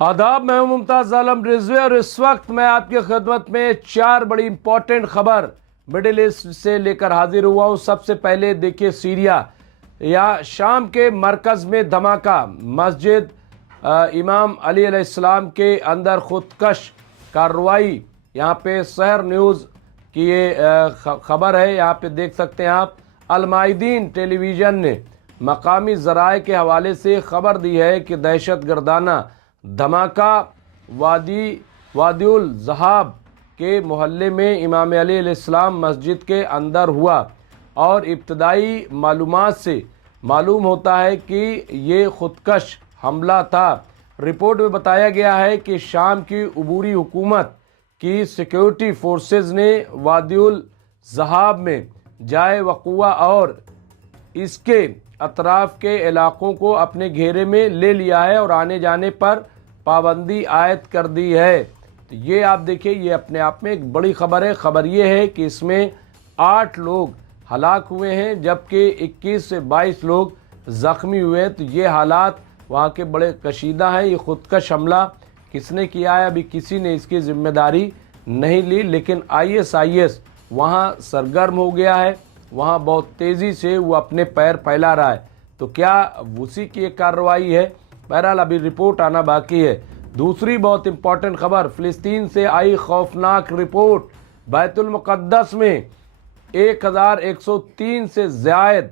آداب، میں ہوں ممتاز عالم رضوی اور اس وقت میں آپ کی خدمت میں 4 بڑی امپورٹنٹ خبر مڈل ایسٹ سے لے کر حاضر ہوا ہوں۔ سب سے پہلے دیکھیے سیریا یا شام کے مرکز میں دھماکہ، مسجد امام علی علیہ السلام کے اندر خودکش کارروائی۔ یہاں پہ سحر نیوز کی یہ خبر ہے، یہاں پہ دیکھ سکتے ہیں آپ۔ المائدین ٹیلی ویژن نے مقامی ذرائع کے حوالے سے خبر دی ہے کہ دہشت گردانہ دھماکہ وادی الذہاب کے محلے میں امام علی علیہ السلام مسجد کے اندر ہوا، اور ابتدائی معلومات سے معلوم ہوتا ہے کہ یہ خودکش حملہ تھا۔ رپورٹ میں بتایا گیا ہے کہ شام کی عبوری حکومت کی سیکیورٹی فورسز نے وادی الذہاب میں جائے وقوع اور اس کے اطراف کے علاقوں کو اپنے گھیرے میں لے لیا ہے اور آنے جانے پر پابندی عائد کر دی ہے۔ تو یہ آپ دیکھیں، یہ اپنے آپ میں ایک بڑی خبر ہے۔ خبر یہ ہے کہ اس میں 8 لوگ ہلاک ہوئے ہیں جبکہ 21 سے 22 لوگ زخمی ہوئے ہیں۔ تو یہ حالات وہاں کے بڑے کشیدہ ہیں۔ یہ خودکش حملہ کس نے کیا ہے ابھی کسی نے اس کی ذمہ داری نہیں لی، لیکن IS وہاں سرگرم ہو گیا ہے، وہاں بہت تیزی سے وہ اپنے پیر پھیلا رہا ہے۔ تو کیا اسی کی ایک کارروائی ہے؟ بہرحال ابھی رپورٹ آنا باقی ہے۔ دوسری بہت امپورٹنٹ خبر، فلسطین سے آئی خوفناک رپورٹ۔ بیت المقدس میں 1103 سے زائد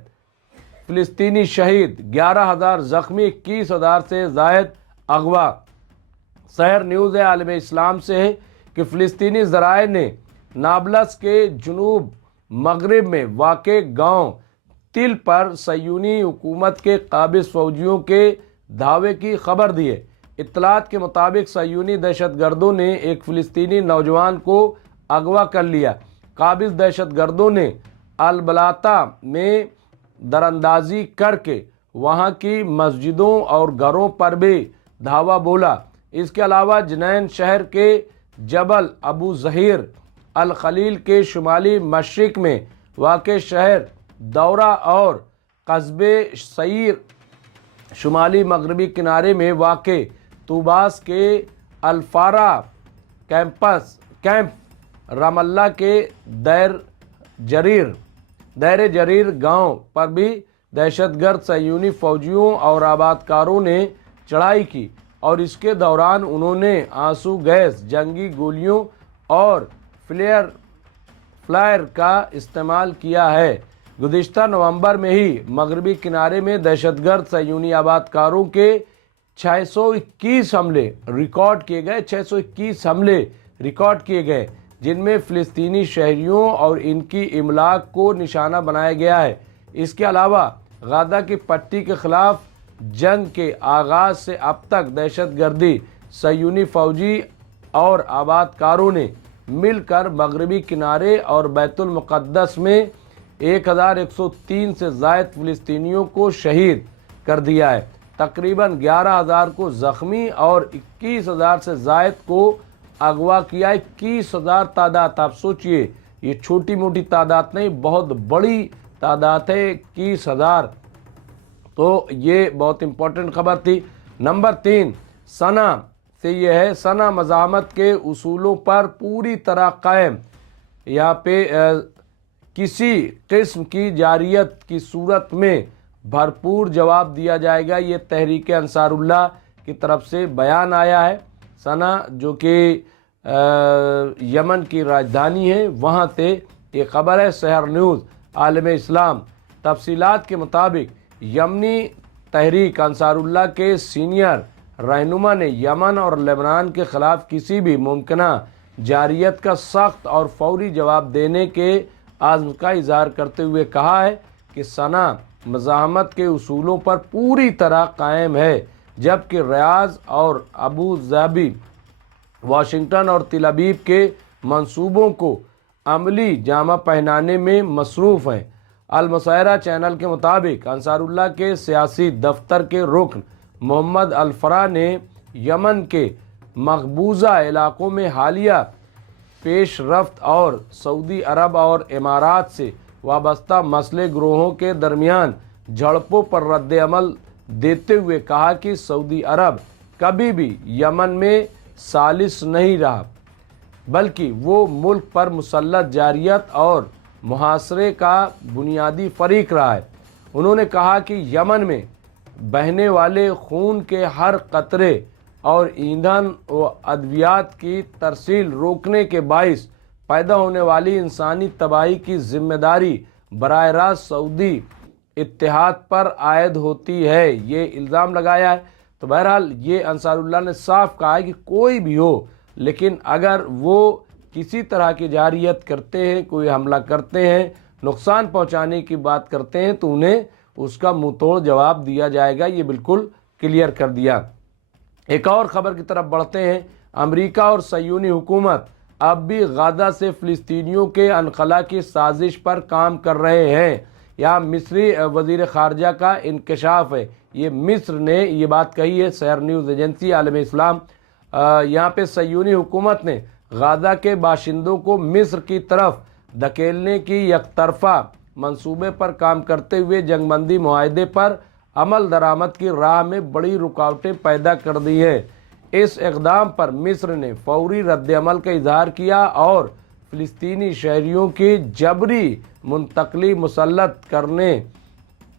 فلسطینی شہید، 11,000 زخمی، 21,000 سے زائد اغوا۔ سحر نیوز عالم اسلام سے ہے کہ فلسطینی ذرائع نے نابلس کے جنوب مغرب میں واقع گاؤں تل پر صہیونی حکومت کے قابض فوجیوں کے دھاوے کی خبر دی ہے۔ اطلاعات کے مطابق صہیونی دہشت گردوں نے ایک فلسطینی نوجوان کو اغوا کر لیا۔ قابض دہشت گردوں نے البلاتا میں دراندازی کر کے وہاں کی مسجدوں اور گھروں پر بھی دھاوا بولا۔ اس کے علاوہ جنین شہر کے جبل ابو ظہیر الخلیل کے شمالی مشرق میں واقع شہر دورہ اور قصبے سعیر شمالی مغربی کنارے میں واقع طوباس کے الفارا کیمپ، رام اللہ کے دیر جریر گاؤں پر بھی دہشت گرد صہیونی فوجیوں اور آبادکاروں نے چڑھائی کی، اور اس کے دوران انہوں نے آنسو گیس، جنگی گولیوں اور فلائر کا استعمال کیا ہے۔ گزشتہ نومبر میں ہی مغربی کنارے میں دہشت گرد صہیونی آبادکاروں کے 621 حملے ریکارڈ کیے گئے، جن میں فلسطینی شہریوں اور ان کی املاک کو نشانہ بنایا گیا ہے۔ اس کے علاوہ غزہ کی پٹی کے خلاف جنگ کے آغاز سے اب تک دہشت گردی صہیونی فوجی اور آبادکاروں نے مل کر مغربی کنارے اور بیت المقدس میں 1103 سے زائد فلسطینیوں کو شہید کر دیا ہے، تقریباً 11,000 کو زخمی اور 21,000 سے زائد کو اغوا کیا۔ 21,000 تعداد، آپ سوچئے، یہ چھوٹی موٹی تعداد نہیں، بہت بڑی تعداد ہے 21,000۔ تو یہ بہت امپورٹنٹ خبر تھی۔ نمبر 3 سنا سے یہ ہے، سنا مزاحمت کے اصولوں پر پوری طرح قائم۔ یہاں پہ کسی قسم کی جارحیت کی صورت میں بھرپور جواب دیا جائے گا، یہ تحریک انصار اللہ کی طرف سے بیان آیا ہے۔ سنا جو کہ یمن کی راجدھانی ہے، وہاں سے یہ خبر ہے۔ سحر نیوز عالم اسلام۔ تفصیلات کے مطابق یمنی تحریک انصار اللہ کے سینئر رہنما نے یمن اور لبنان کے خلاف کسی بھی ممکنہ جارحیت کا سخت اور فوری جواب دینے کے عزم کا اظہار کرتے ہوئے کہا ہے کہ سنا مزاحمت کے اصولوں پر پوری طرح قائم ہے، جبکہ ریاض اور ابو ظبی واشنگٹن اور تل ابیب کے منصوبوں کو عملی جامہ پہنانے میں مصروف ہیں۔ المسیرہ چینل کے مطابق انصار اللہ کے سیاسی دفتر کے رکن محمد الفرا نے یمن کے مقبوضہ علاقوں میں حالیہ پیش رفت اور سعودی عرب اور امارات سے وابستہ مسلح گروہوں کے درمیان جھڑپوں پر رد عمل دیتے ہوئے کہا کہ سعودی عرب کبھی بھی یمن میں ثالث نہیں رہا، بلکہ وہ ملک پر مسلط جارحیت اور محاصرے کا بنیادی فریق رہا ہے۔ انہوں نے کہا کہ یمن میں بہنے والے خون کے ہر قطرے اور ایندھن و ادویات کی ترسیل روکنے کے باعث پیدا ہونے والی انسانی تباہی کی ذمہ داری براہ راست سعودی اتحاد پر عائد ہوتی ہے، یہ الزام لگایا ہے۔ تو بہرحال یہ انصار اللہ نے صاف کہا ہے کہ کوئی بھی ہو، لیکن اگر وہ کسی طرح کی جارحیت کرتے ہیں، کوئی حملہ کرتے ہیں، نقصان پہنچانے کی بات کرتے ہیں، تو انہیں اس کا منہ توڑ جواب دیا جائے گا، یہ بالکل کلیئر کر دیا۔ ایک اور خبر کی طرف بڑھتے ہیں۔ امریکہ اور صہیونی حکومت اب بھی غزہ سے فلسطینیوں کے انخلا کی سازش پر کام کر رہے ہیں۔ یہاں مصری وزیر خارجہ کا انکشاف ہے، یہ مصر نے یہ بات کہی ہے، سیر نیوز ایجنسی عالم اسلام۔ یہاں پہ صہیونی حکومت نے غزہ کے باشندوں کو مصر کی طرف دھکیلنے کی یک طرفہ منصوبے پر کام کرتے ہوئے جنگ بندی معاہدے پر عمل درآمد کی راہ میں بڑی رکاوٹیں پیدا کر دی ہیں۔ اس اقدام پر مصر نے فوری رد عمل کا اظہار کیا اور فلسطینی شہریوں کی جبری منتقلی مسلط کرنے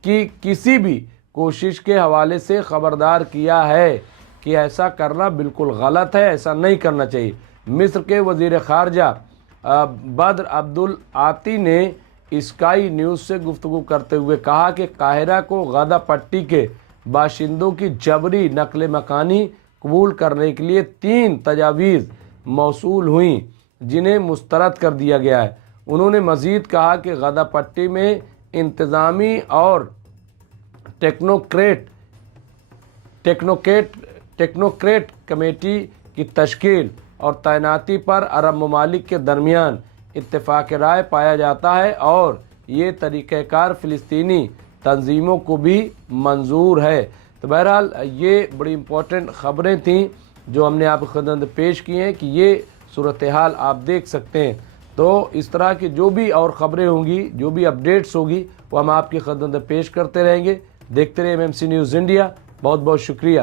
کی کسی بھی کوشش کے حوالے سے خبردار کیا ہے کہ ایسا کرنا بالکل غلط ہے، ایسا نہیں کرنا چاہیے۔ مصر کے وزیر خارجہ بدر عبدالعاطی نے اسکائی نیوز سے گفتگو کرتے ہوئے کہا کہ قاہرہ کو غزہ پٹی کے باشندوں کی جبری نقل مکانی قبول کرنے کے لیے 3 تجاویز موصول ہوئیں، جنہیں مسترد کر دیا گیا ہے۔ انہوں نے مزید کہا کہ غزہ پٹی میں انتظامی اور ٹیکنوکریٹ کمیٹی کی تشکیل اور تعیناتی پر عرب ممالک کے درمیان اتفاق رائے پایا جاتا ہے، اور یہ طریقہ کار فلسطینی تنظیموں کو بھی منظور ہے۔ تو بہرحال یہ بڑی امپورٹنٹ خبریں تھیں جو ہم نے آپ کی خدمت میں پیش کی ہیں کہ یہ صورتحال آپ دیکھ سکتے ہیں۔ تو اس طرح کی جو بھی اور خبریں ہوں گی، جو بھی اپڈیٹس ہوگی، وہ ہم آپ کی خدمت میں پیش کرتے رہیں گے۔ دیکھتے رہیں MMC نیوز انڈیا۔ بہت بہت شکریہ۔